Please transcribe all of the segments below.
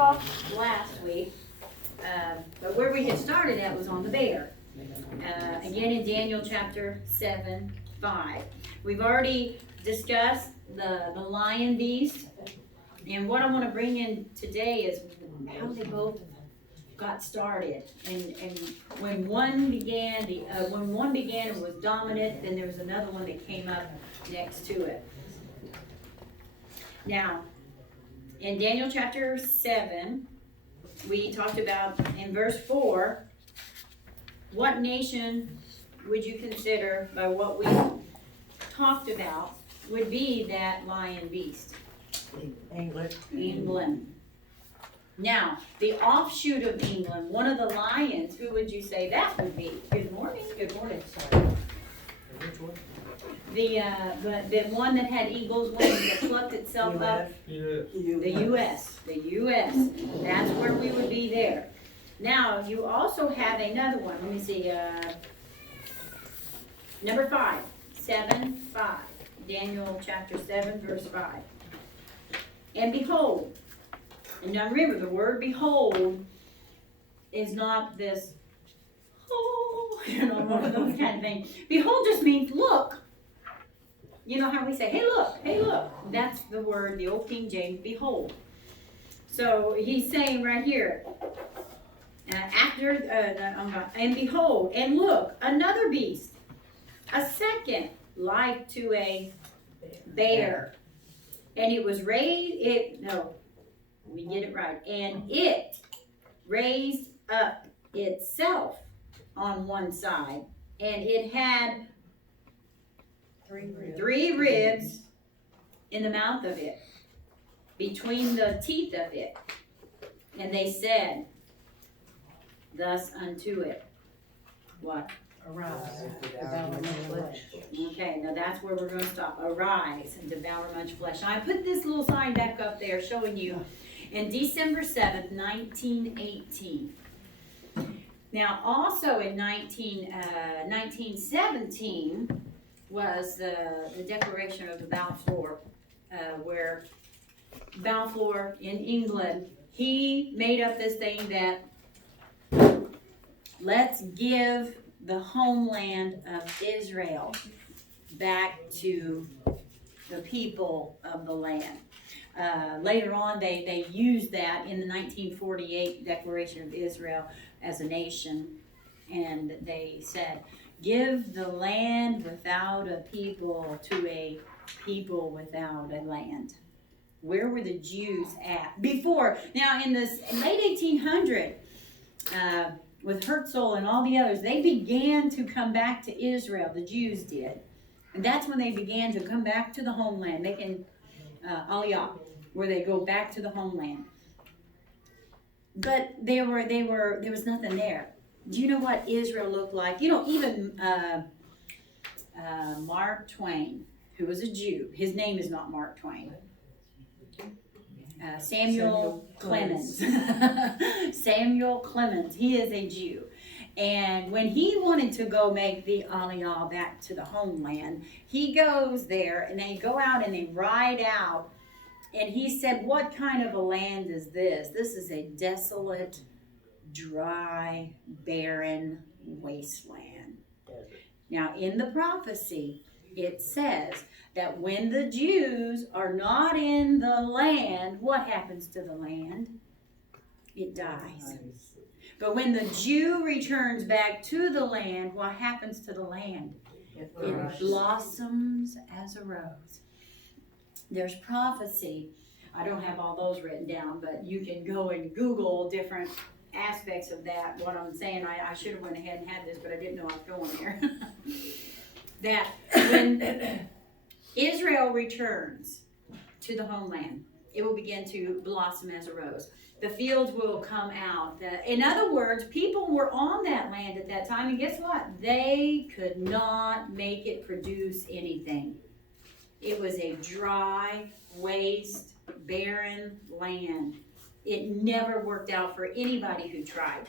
off last week, but where we had started at was on the bear. Again in Daniel chapter 7, 5. We've already discussed the lion beast, and what I want to bring in today is how they both got started. And when one began, and was dominant, then there was another one that came up next to it. Now, in Daniel chapter 7, we talked about in verse 4, what nation would you consider, by what we talked about, would be that lion beast? England. Now, the offshoot of England, one of the lions, who would you say that would be? Good morning. Good morning, sorry. The one that had eagle's wings that plucked itself up. Yes. The U.S. The U.S. That's where we would be there. Now, you also have another one. Let me see. Number 5. 7, 5. Daniel chapter 7, verse 5. And behold. And now remember, the word behold is not this, one of those kind of things. Behold just means look. You know how we say, hey look, hey look. That's the word, the old King James, behold. So he's saying right here, and behold, and look, another beast, a second, like to a bear. And it was raised, let me get it right. And it raised up itself on one side, and it had three ribs in the mouth of it, between the teeth of it. And they said thus unto it, what? Arise, devour much flesh. Okay, now that's where we're going to stop. Arise and devour much flesh. Now I put this little sign back up there showing you in December 7th, 1918. Now also in 1917 was the Declaration of the Balfour, where Balfour in England, he made up this thing that let's give the homeland of Israel back to the people of the land. Later on, they used that in the 1948 Declaration of Israel as a nation, and they said, give the land without a people to a people without a land. Where were the Jews at before? Now, in the late 1800s, with Herzl and all the others, they began to come back to Israel. The Jews did. And that's when they began to come back to the homeland, making Aliyah, where they go back to the homeland. But there was nothing there. Do you know what Israel looked like? You know, even Mark Twain, who was a Jew, his name is not Mark Twain. Samuel Clemens. Samuel Clemens, he is a Jew. And when he wanted to go make the Aliyah back to the homeland, he goes there and they go out and they ride out. And he said, what kind of a land is this? This is a desolate, dry, barren wasteland. Now, in the prophecy, it says that when the Jews are not in the land, what happens to the land? It dies. But when the Jew returns back to the land, what happens to the land? It blossoms as a rose. There's prophecy. I don't have all those written down, but you can go and Google different aspects of that. What I'm saying, I should have went ahead and had this, but I didn't know I was going there. That when Israel returns to the homeland, it will begin to blossom as a rose. The fields will come out. In other words, people were on that land at that time, and guess what? They could not make it produce anything. It was a dry, waste, barren land. It never worked out for anybody who tried.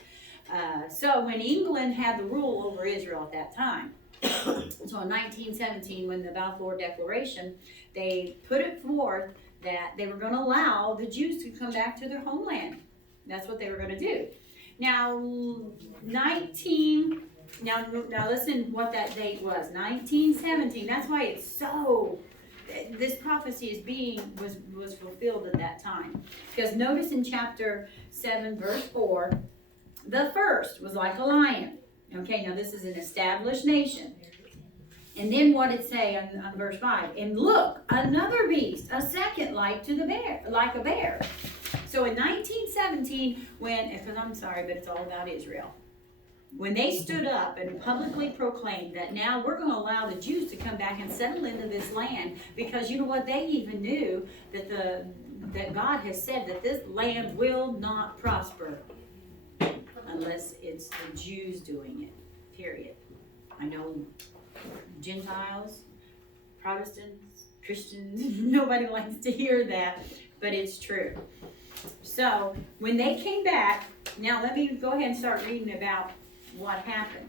So when England had the rule over Israel at that time, so in 1917, when the Balfour Declaration, they put it forth that they were gonna allow the Jews to come back to their homeland. That's what they were gonna do. Now, now listen what that date was, 1917, that's why it's so, this prophecy was fulfilled at that time. Because notice in chapter 7, verse 4, the first was like a lion. Okay, now this is an established nation. And then what it say on verse 5? And look, another beast, a second like a bear. So in 1917, because I'm sorry, but it's all about Israel. When they stood up and publicly proclaimed that now we're going to allow the Jews to come back and settle into this land, because you know what, they even knew that God has said that this land will not prosper unless it's the Jews doing it, period. I know Gentiles, Protestants, Christians, nobody likes to hear that, but it's true. So when they came back, now let me go ahead and start reading about what happened.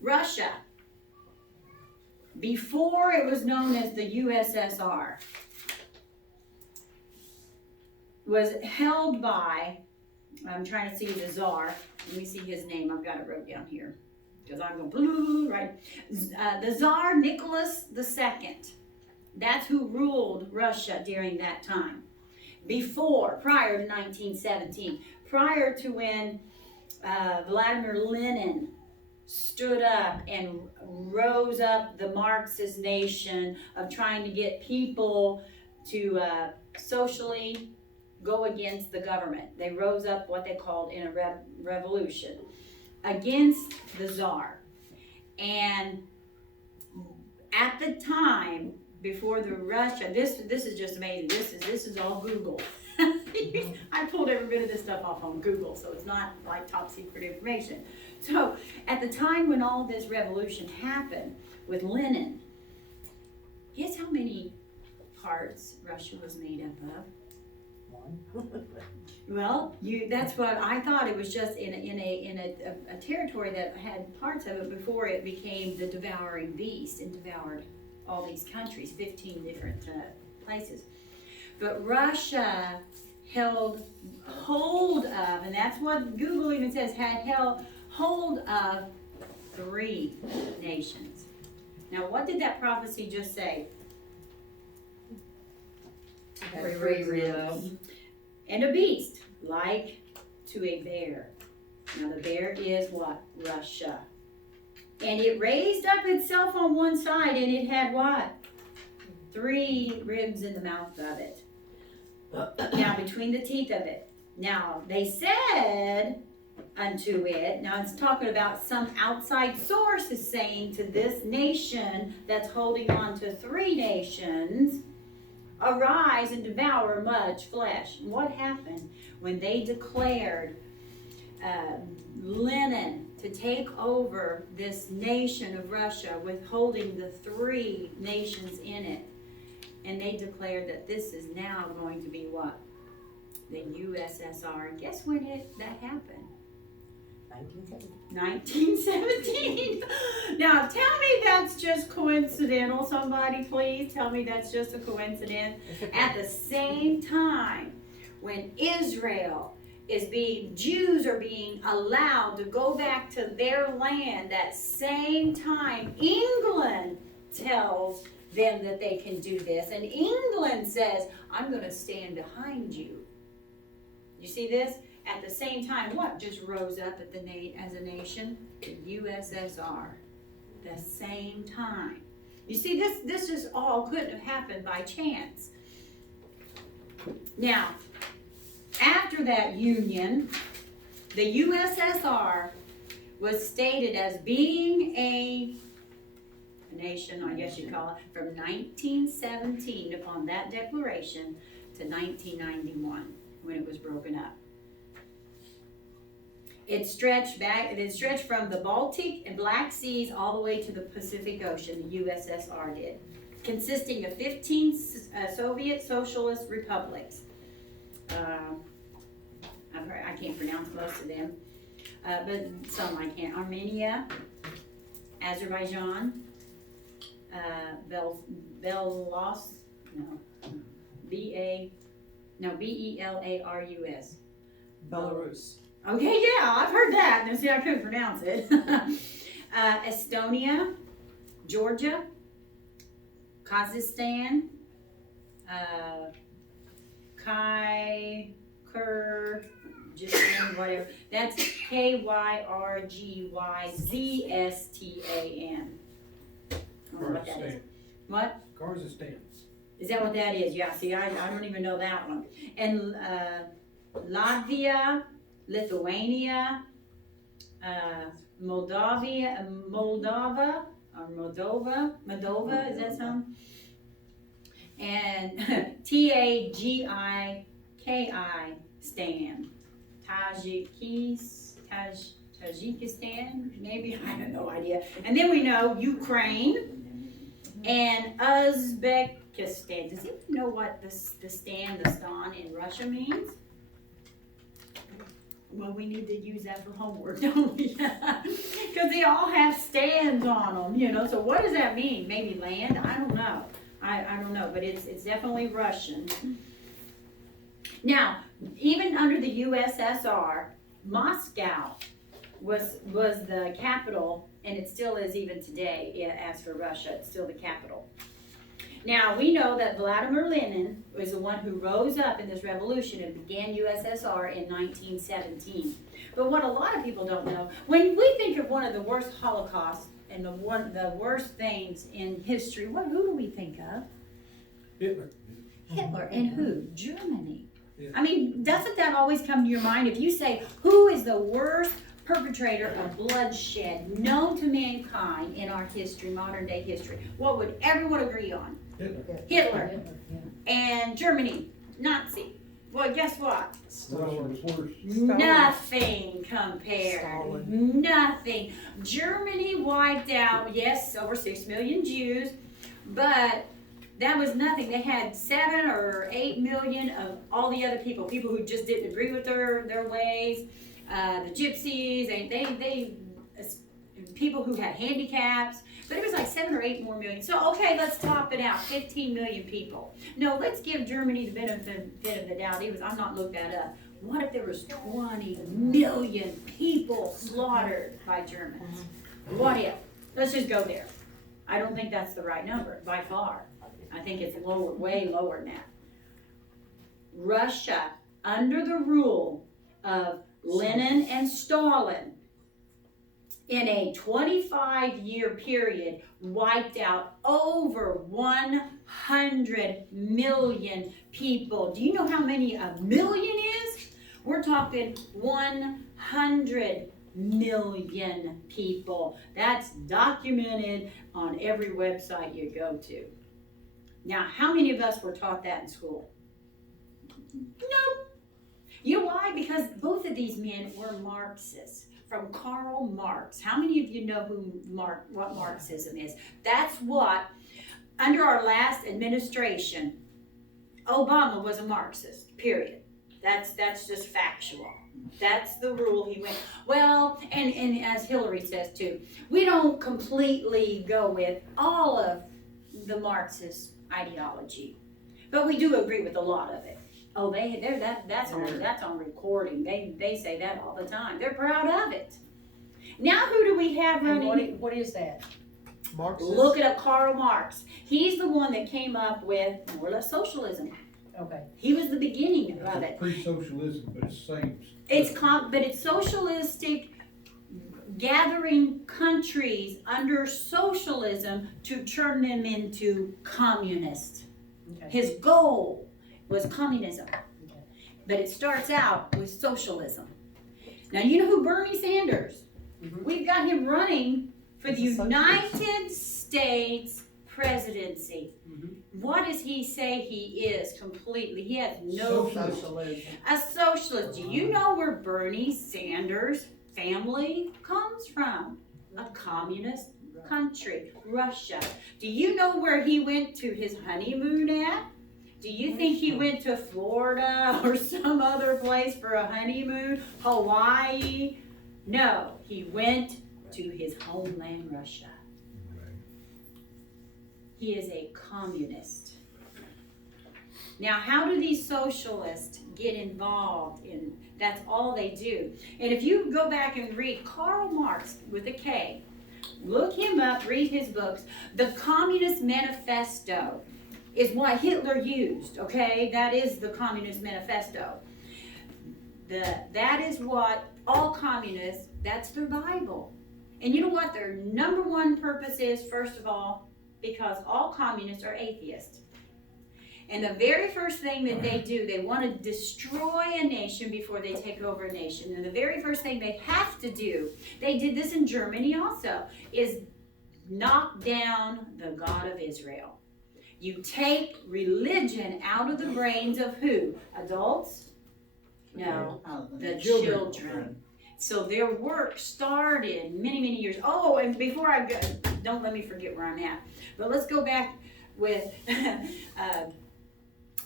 Russia, before it was known as the USSR, was held by, I'm trying to see the Tsar. Let me see his name. I've got it wrote down here because I'm going blue, right? The Tsar Nicholas II. That's who ruled Russia during that time. Prior to 1917, prior to when Vladimir Lenin stood up and rose up the Marxist nation of trying to get people to socially go against the government. They rose up what they called in a revolution against the Tsar. And at the time, before the Russia, this is just amazing. This is all Google. I pulled every bit of this stuff off on Google, so it's not like top secret information. So at the time when all this revolution happened with Lenin, guess how many parts Russia was made up of? Well, that's what I thought. It was just in a territory that had parts of it before it became the devouring beast and devoured all these countries, 15 different places. But Russia held hold of, and that's what Google even says, had held hold of 3 nations. Now, what did that prophecy just say? And a beast, like to a bear. Now the bear is what? Russia. And it raised up itself on one side, and it had what? 3 ribs in the mouth of it. Now between the teeth of it. Now they said unto it, now it's talking about some outside source is saying to this nation that's holding on to 3 nations, arise and devour much flesh. And what happened when they declared Lenin to take over this nation of Russia, withholding the 3 nations in it? And they declared that this is now going to be what? The USSR. And guess when that happened? 1917. Now tell me that's just coincidental. Somebody please tell me that's just a coincidence. At the same time when Jews are being allowed to go back to their land, that same time England tells them that they can do this, and England says, I'm going to stand behind you. You see this? At the same time, what just rose up as a nation? The USSR. The same time. You see, this just all couldn't have happened by chance. Now, after that union, the USSR was stated as being a nation, I guess you call it, from 1917 upon that declaration to 1991 when it was broken up. It stretched from the Baltic and Black Seas all the way to the Pacific Ocean, the USSR did, consisting of 15 Soviet Socialist republics. I can't pronounce most of them, but some I can. Armenia, Azerbaijan, Belarus, Belarus. Belarus. Okay, yeah, I've heard that. Now, see, I couldn't pronounce it. Estonia, Georgia, Kazakhstan, whatever. That's Kyrgyzstan. I don't know what that is. What? Kazakhstan. Is that what that is? Yeah, see, I don't even know that one. And Latvia, Lithuania, Moldova, is that some? And Tajikistan, Tajikistan, maybe, I have no idea. And then we know Ukraine and Uzbekistan. Does anyone know what the stan in Russia means? Well, we need to use that for homework, don't we? Because they all have stands on them, you know. So what does that mean? Maybe land? I don't know. I don't know, but it's definitely Russian. Now, even under the USSR, Moscow was the capital, and it still is even today. As for Russia, it's still the capital. Now, we know that Vladimir Lenin was the one who rose up in this revolution and began USSR in 1917. But what a lot of people don't know, when we think of one of the worst Holocausts and the worst things in history, who do we think of? Hitler. Hitler. And who? Germany. Yeah. I mean, doesn't that always come to your mind? If you say, who is the worst perpetrator of bloodshed known to mankind in our history, modern day history, what would everyone agree on? Hitler. Hitler. And Germany, Nazi. Well, guess what? Russia was worse. Nothing compared. Stalin. Nothing. Germany wiped out, yes, over 6 million Jews, but that was nothing. They had 7 or 8 million of all the other people who just didn't agree with their ways, the gypsies, they people who had handicaps. But it was like 7 or 8 more million. So, okay, let's top it out. 15 million people. No, let's give Germany the benefit of the doubt. I'm not looked that up. What if there was 20 million people slaughtered by Germans? What if? Let's just go there. I don't think that's the right number, by far. I think it's lower, way lower than that. Russia, under the rule of Lenin and Stalin, in a 25-year period, wiped out over 100 million people. Do you know how many a million is? We're talking 100 million people. That's documented on every website you go to. Now, how many of us were taught that in school? Nope. You know why? Because both of these men were Marxists. From Karl Marx. How many of you know what Marxism is? That's what, under our last administration, Obama was a Marxist, period. That's just factual. That's the rule he went. Well, and as Hillary says too, we don't completely go with all of the Marxist ideology, but we do agree with a lot of it. Oh, that's on recording. They say that all the time. They're proud of it. Now who do we have And running? what is that? Marxist. Look it up, Karl Marx. He's the one that came up with more or less socialism. Okay. He was the beginning of it. Pre-socialism, but it's same. But it's socialistic, gathering countries under socialism to turn them into communist. Okay. His goal was communism, but it starts out with socialism. Now you know who Bernie Sanders? Mhm. We've got him running for the He's a socialist. United States presidency. Mhm. What does he say he is completely? He has no Socialism. a socialist. Do you know where Bernie Sanders' family comes from? A communist country, Russia. Do you know where he went to his honeymoon at? Do you think he went to Florida or some other place for a honeymoon? Hawaii? No, he went to his homeland, Russia. He is a communist. Now, how do these socialists get involved in, that's all they do. And if you go back and read Karl Marx with a K, look him up, read his books. The Communist Manifesto is what Hitler used, okay? That is the Communist Manifesto. That is what all communists, that's their Bible. And you know what their number one purpose is, first of all, because all communists are atheists. And the very first thing that they do, they want to destroy a nation before they take over a nation. And the very first thing they have to do, they did this in Germany also, is knock down the God of Israel. You take religion out of the brains of who? Adults? No, the children. So their work started many, many years. Oh, and before I go, don't let me forget where I'm at. But let's go back with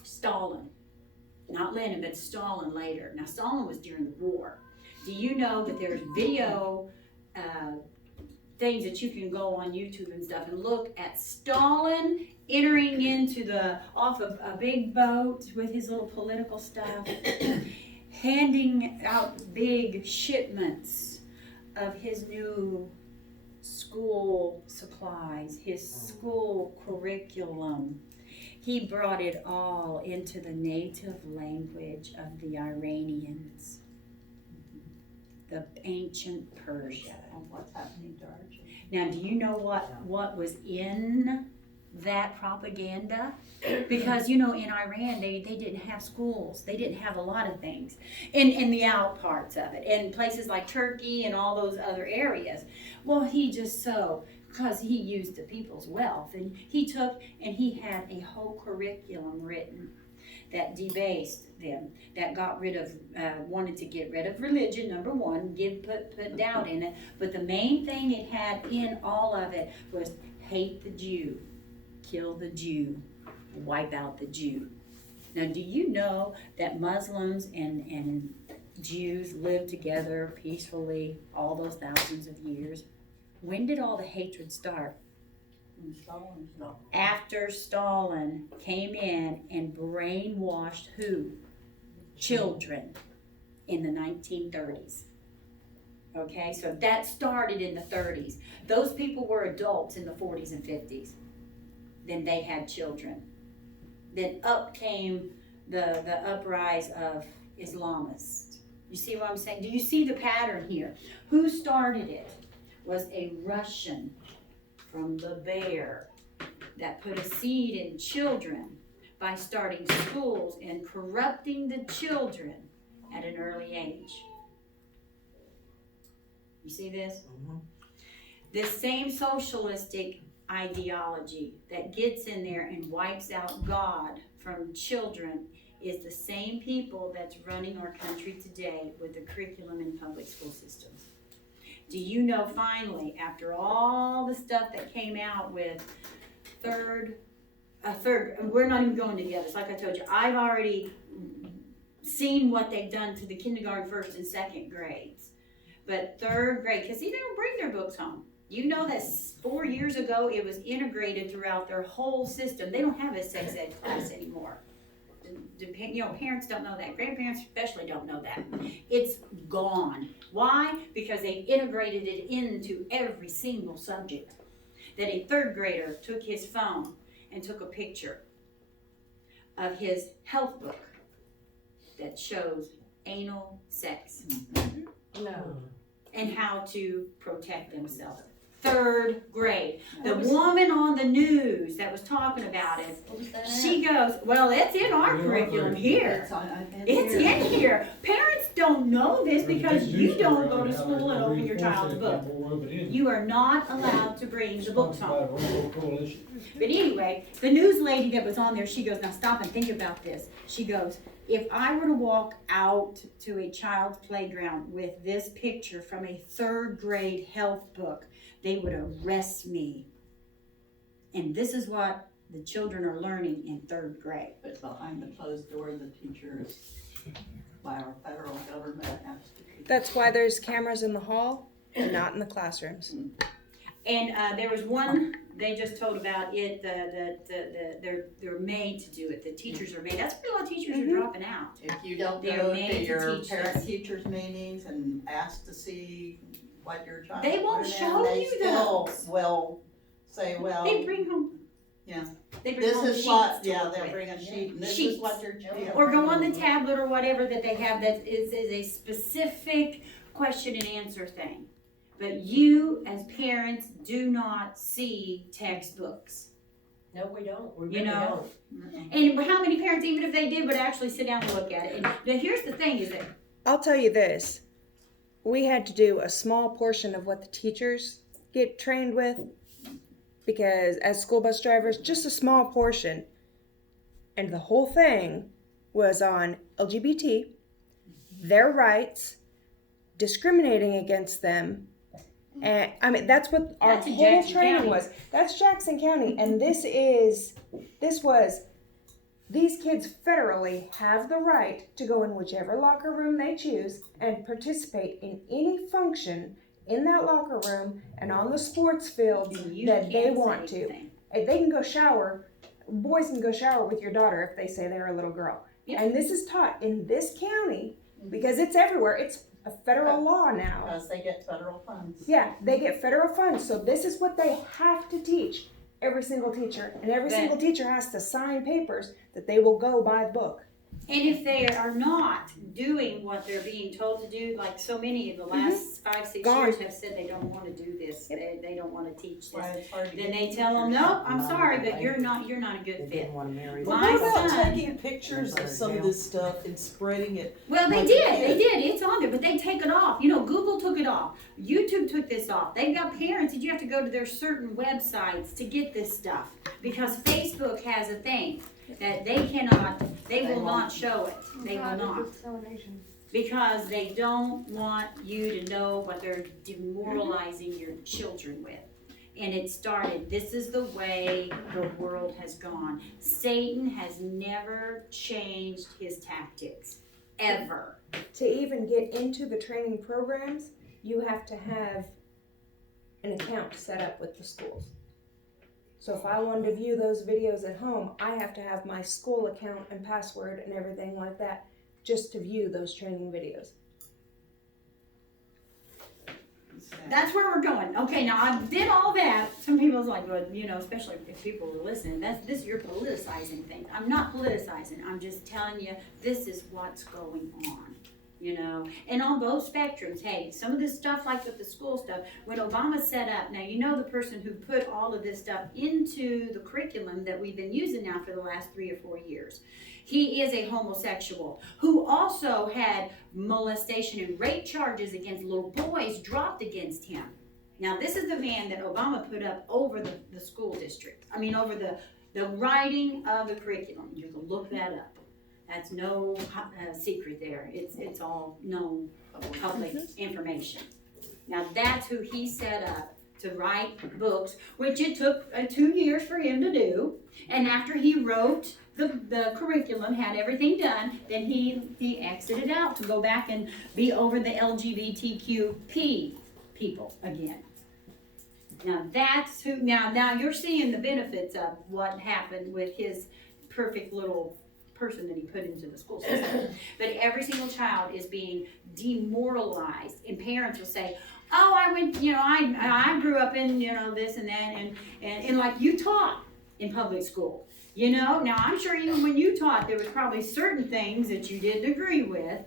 Stalin. Not Lenin, but Stalin later. Now, Stalin was during the war. Do you know that there's video things that you can go on YouTube and stuff and look at Stalin entering into off of a big boat with his little political stuff, handing out big shipments of his new school supplies, his school curriculum. He brought it all into the native language of the Iranians, the ancient Persia. And what's happening to our children? Now, do you know what was in that propaganda? Because, you know, in Iran, they didn't have schools. They didn't have a lot of things in the out parts of it. And places like Turkey and all those other areas. Well, because he used the people's wealth. And he took and he had a whole curriculum written that debased them, that got rid of, wanted to get rid of religion, number one, put doubt in it. But the main thing it had in all of it was hate the Jew, kill the Jew, wipe out the Jew. Now, do you know that Muslims and Jews lived together peacefully all those thousands of years? When did all the hatred start? After Stalin came in and brainwashed who? Children in the 1930s. Okay, so that started in the 30s. Those people were adults in the 40s and 50s. Then they had children. Then up came the uprise of Islamists. You see what I'm saying? Do you see the pattern here? Who started it? Was a Russian from the Bear that put a seed in children by starting schools and corrupting the children at an early age. You see this? Mhm. This same socialistic ideology that gets in there and wipes out God from children is the same people that's running our country today with the curriculum in public school systems. Do you know, finally, after all the stuff that came out with we're not even going to the others. Like I told you, I've already seen what they've done to the kindergarten, first and second grades. But third grade, because they don't bring their books home. You know that 4 years ago, it was integrated throughout their whole system. They don't have a sex ed class anymore. Parents don't know that. Grandparents especially don't know that. It's gone. Why? Because they integrated it into every single subject. That a third grader took his phone and took a picture of his health book that shows anal sex No. and how to protect themselves. Third grade. The woman on the news that was talking about it, What was that? she goes, well, it's in our curriculum here. It's in here. Parents don't know this because you don't go to school and open your child's book. You are not allowed to bring the books home. But anyway, the news lady that was on there, she goes, now stop and think about this. She goes, if I were to walk out to a child's playground with this picture from a third grade health book, they would arrest me. And this is what the children are learning in third grade. But behind the closed door, the teachers, by our federal government, has to keep. That's why there's cameras in the hall and not in the classrooms. And there was one, they just told about it, they're made to do it, the teachers are made, that's why a lot of teachers are dropping out. If you don't They're go made to to your teach parent this. teachers meetings and ask to see what your child. They won't put in, show they you still those. will say, well, They bring home. Yeah. They bring this home is sheets what, to yeah, work they'll with. bring a sheet and this Sheets. is what your child. Or go on the tablet or whatever that they have that is a specific question and answer thing. But you, as parents, do not see textbooks. No, we don't. We You really know? don't. And how many parents, even if they did, would actually sit down and look at it? And now here's the thing is that, I'll tell you this. We had to do a small portion of what the teachers get trained with because as school bus drivers, just a small portion. And the whole thing was on LGBT, their rights, discriminating against them. And I mean, that's what our That's in whole Jackson training County. was. That's Jackson County. And these kids federally have the right to go in whichever locker room they choose and participate in any function in that locker room and on the sports field you that they can't want say to. anything. If they can go shower, boys can go shower with your daughter if they say they're a little girl. Yep. And this is taught in this county because it's everywhere. It's a federal law now. Because they get federal funds. Yeah, they get federal funds, so this is what they have to teach every single teacher, and every But- single teacher has to sign papers that they will go by the book. And if they are not doing what they're being told to do, like so many of the last 5-6 Gone. years have said they don't want to do this, they don't want to teach Why this. it's hard to Then get they tell them, teachers. no, I'm sorry, but you're not a good fit. didn't want to marry. My them. son- What about taking pictures of some of this stuff and spreading it? Well, they Like did, a they kid. did, it's on there, but they take it off. You know, Google took it off, YouTube took this off. They've got parents that you have to go to their certain websites to get this stuff. Because Facebook has a thing that they will not show it. They will not. Because they don't want you to know what they're demoralizing your children with. And it started, this is the way the world has gone. Satan has never changed his tactics, ever. To even get into the training programs, you have to have an account set up with the schools. So if I wanted to view those videos at home, I have to have my school account and password and everything like that just to view those training videos. That's where we're going. Okay, now I did all that. Some people's like, well, you know, especially if people are listening, this you're politicizing things. I'm not politicizing. I'm just telling you this is what's going on. You know, and on both spectrums, hey, some of this stuff like with the school stuff, when Obama set up, now you know the person who put all of this stuff into the curriculum that we've been using now for the last 3 or 4 years. He is a homosexual who also had molestation and rape charges against little boys dropped against him. Now this is the man that Obama put up over the school district. I mean over the writing of the curriculum. You can look that up. That's no secret there. It's all known public information. Now that's who he set up to write books, which it took 2 years for him to do. And after he wrote the curriculum, had everything done, then he exited out to go back and be over the LGBTQP people again. Now that's who. Now you're seeing the benefits of what happened with his perfect little person that he put into the school system. But every single child is being demoralized, and parents will say, oh, I went, you know, I grew up in, you know, this and that, and like you taught in public school, you know. Now I'm sure even when you taught, there was probably certain things that you didn't agree with,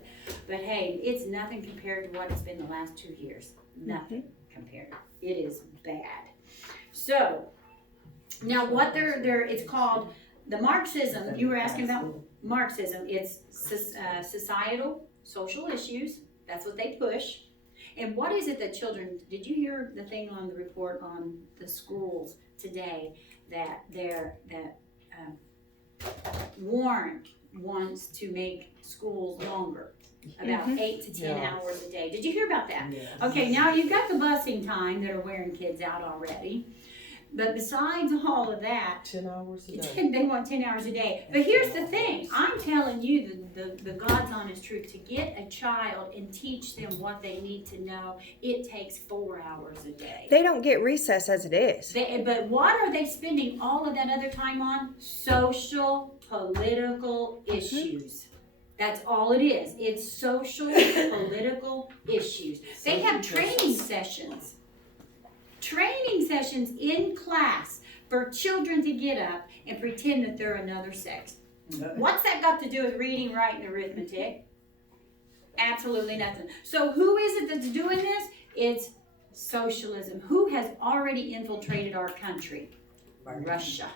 but hey, it's nothing compared to what it's been the last 2 years. Nothing compared. It is bad. So now what it's called. The Marxism, you were asking about Marxism, it's societal, social issues, that's what they push. And what is it that children, did you hear the thing on the report on the schools today that Warren wants to make schools longer, about 8 to 10 hours a day. Did you hear about that? Yes. Okay, now you've got the busing time that are wearing kids out already. But besides all of that, 10 hours a day. they want 10 hours a day. But here's the thing, I'm telling you the God's honest truth, to get a child and teach them what they need to know, it takes 4 hours a day. They don't get recess as it is. But what are they spending all of that other time on? Social, political issues. That's all it is. It's social, political issues. They have training sessions. Training sessions in class for children to get up and pretend that they're another sex. What's that got to do with reading, writing, arithmetic? Absolutely nothing. So who is it that's doing this? It's socialism. Who has already infiltrated our country? Russia.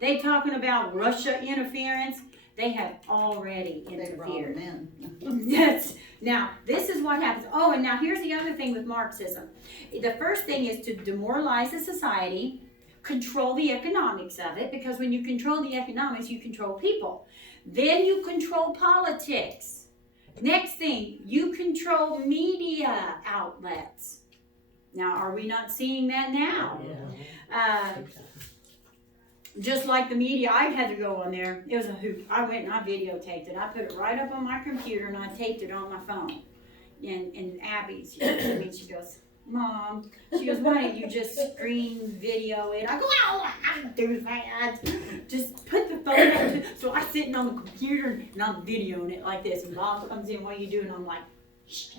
They talking about Russia interference. They have already They brought interfered. them Yes. Now, this is what happens. Oh, and now here's the other thing with Marxism. The first thing is to demoralize the society, control the economics of it, because when you control the economics, you control people. Then you control politics. Next thing, you control media outlets. Now, are we not seeing that now? Just like the media, I had to go on there. It was a hoot. I went and I videotaped it. I put it right up on my computer and I taped it on my phone. And Abby, she goes, Mom, she goes, why don't you just screen video it? I go, oh, I don't do that. Just put the phone up. So I'm sitting on the computer and I'm videoing it like this. And Bob comes in, what are you doing? I'm like, shh.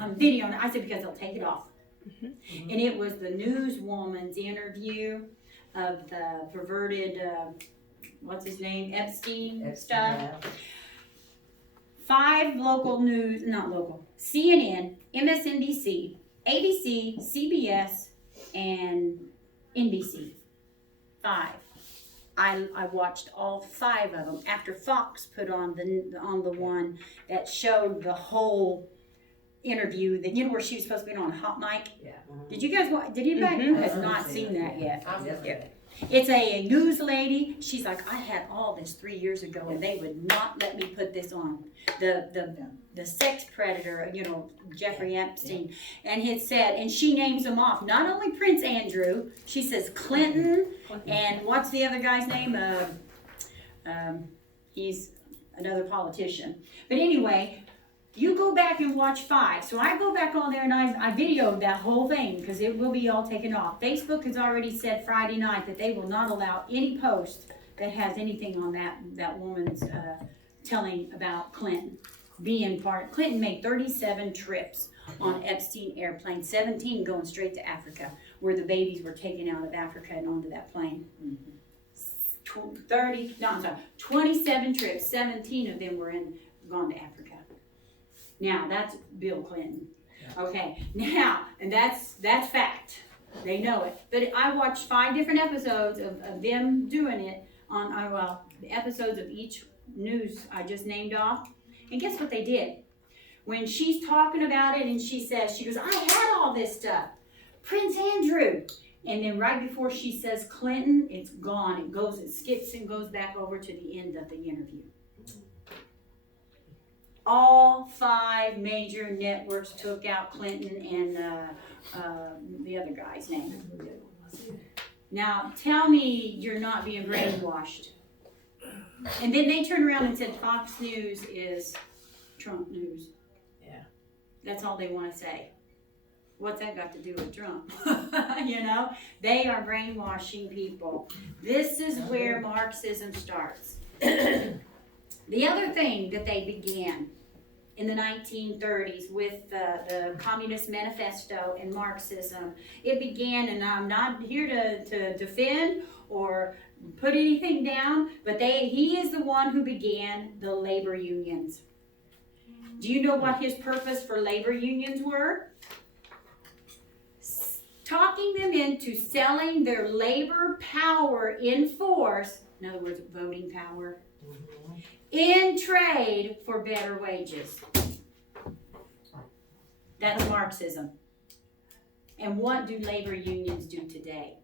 I'm videoing it. I said, because I'll take it off. And it was the newswoman's interview of the perverted, what's his name, Epstein stuff. 5 local news, not local, CNN, MSNBC, ABC, CBS, and NBC. 5. I watched all 5 of them after Fox put on the one that showed the whole interview, that, you know, where she was supposed to be on Hot Mic. Yeah. Did you guys watch? Did anybody who has not seen that yet? Yeah. It's a news lady. She's like, I had all this 3 years ago, and they would not let me put this on. The sex predator, you know, Jeffrey Epstein, and it said, and she names them off. Not only Prince Andrew, she says Clinton, and what's the other guy's name? He's another politician. But anyway, you go back and watch 5. So I go back on there and I videoed that whole thing because it will be all taken off. Facebook has already said Friday night that they will not allow any post that has anything on that woman's telling about Clinton being part. Clinton made 37 trips on Epstein airplane, 17 going straight to Africa, where the babies were taken out of Africa and onto that plane. 27 trips, 17 of them were gone to Africa. Now, that's Bill Clinton. Okay, now, and that's fact. They know it. But I watched 5 different episodes of them doing it on, the episodes of each news I just named off. And guess what they did? When she's talking about it and she goes, I had all this stuff. Prince Andrew. And then right before she says Clinton, it's gone. It skips and goes back over to the end of the interview. All 5 major networks took out Clinton and the other guy's name. Now, tell me you're not being brainwashed. And then they turned around and said Fox News is Trump news. Yeah. That's all they want to say. What's that got to do with Trump? You know, they are brainwashing people. This is where Marxism starts. The other thing that they began in the 1930s with the Communist Manifesto and Marxism, it began, and I'm not here to defend or put anything down, but he is the one who began the labor unions. Do you know what his purpose for labor unions were? Talking them into selling their labor power in force, in other words, voting power, in trade for better wages. That's Marxism. And what do labor unions do today?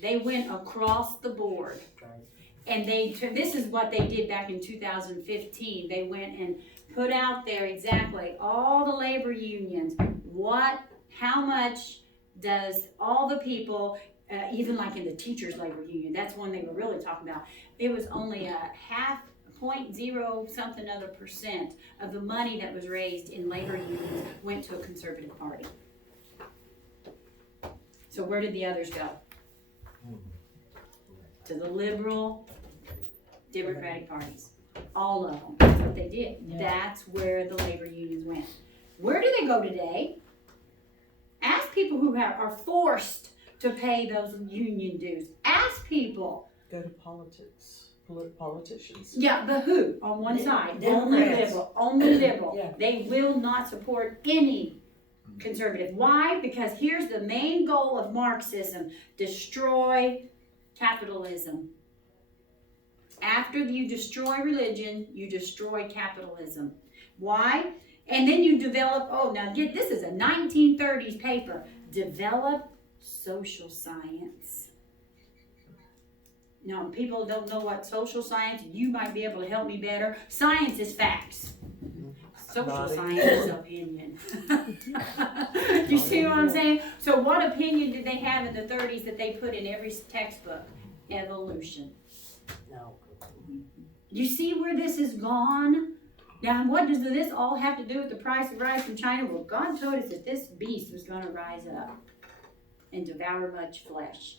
They went across the board. And this is what they did back in 2015. They went and put out there exactly all the labor unions, how much does all the people, even like in the teachers' labor union, that's one they were really talking about. It was only a 0.0 something other percent of the money that was raised in labor unions went to a conservative party. So where did the others go? To the liberal, Democratic parties. All of them. That's what they did. Yeah. That's where the labor unions went. Where do they go today? Ask people who are forced to pay those union dues. Ask people. Go to politics, politicians. Yeah, the who on one side. Only Democrats. liberal. Only liberal. Yeah. They will not support any conservative. Why? Because here's the main goal of Marxism: destroy capitalism. After you destroy religion, you destroy capitalism. Why? And then you develop, oh, now get this is a 1930s paper. Develop social science. Now, people don't know what social science, you might be able to help me better. Science is facts. Social Not science is opinion. You see what I'm saying? So what opinion did they have in the 30s that they put in every textbook? Evolution. No. You see where this is gone? Now, what does this all have to do with the price of rice in China? Well, God told us that this beast was going to rise up and devour much flesh.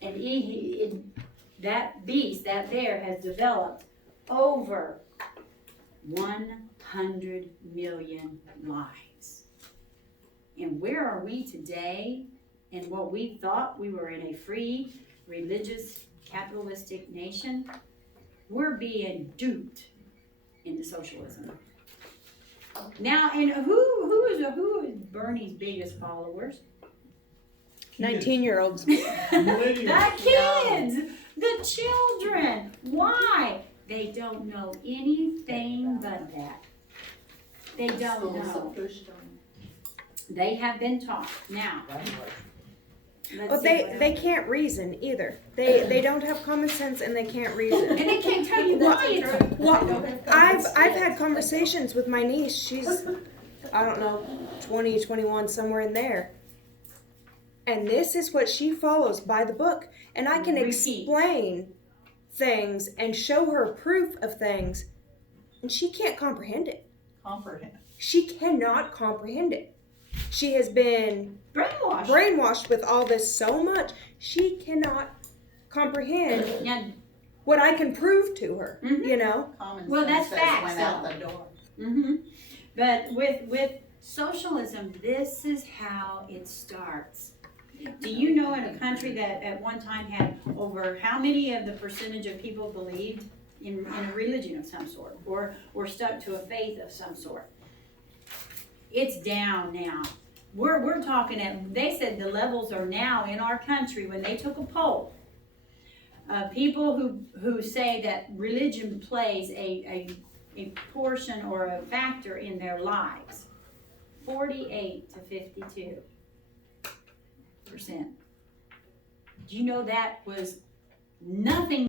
And that beast, that bear, has developed over 100 million lives. And where are we today in what we thought we were in a free, religious, capitalistic nation? We're being duped into socialism. Now, and who is Bernie's biggest followers? 19-year-olds. The kids, the children. Why? They don't know anything but that. They don't know. They have been taught. Now, let's But see what they else. can't reason either. They don't have common sense and they can't reason. And they can't tell you why it's. Well, I've had conversations with my niece. She's, I don't know, 20, 21, somewhere in there. And this is what she follows by the book. And I can Repeat. explain things and show her proof of things. And she can't comprehend it. Comprehend. She cannot comprehend it. She has been brainwashed with all this so much. She cannot comprehend Yeah. what I can prove to her, Mhm. you know? Common Well, sense that's says facts, went out the door. Mm-hmm. But with socialism, this is how it starts. Do you know in a country that at one time had over how many of the percentage of people believed in a religion of some sort or stuck to a faith of some sort? It's down now. We're talking at, they said the levels are now in our country when they took a poll. People who say that religion plays a portion or a factor in their lives, 48 to 52%. Do you know that was nothing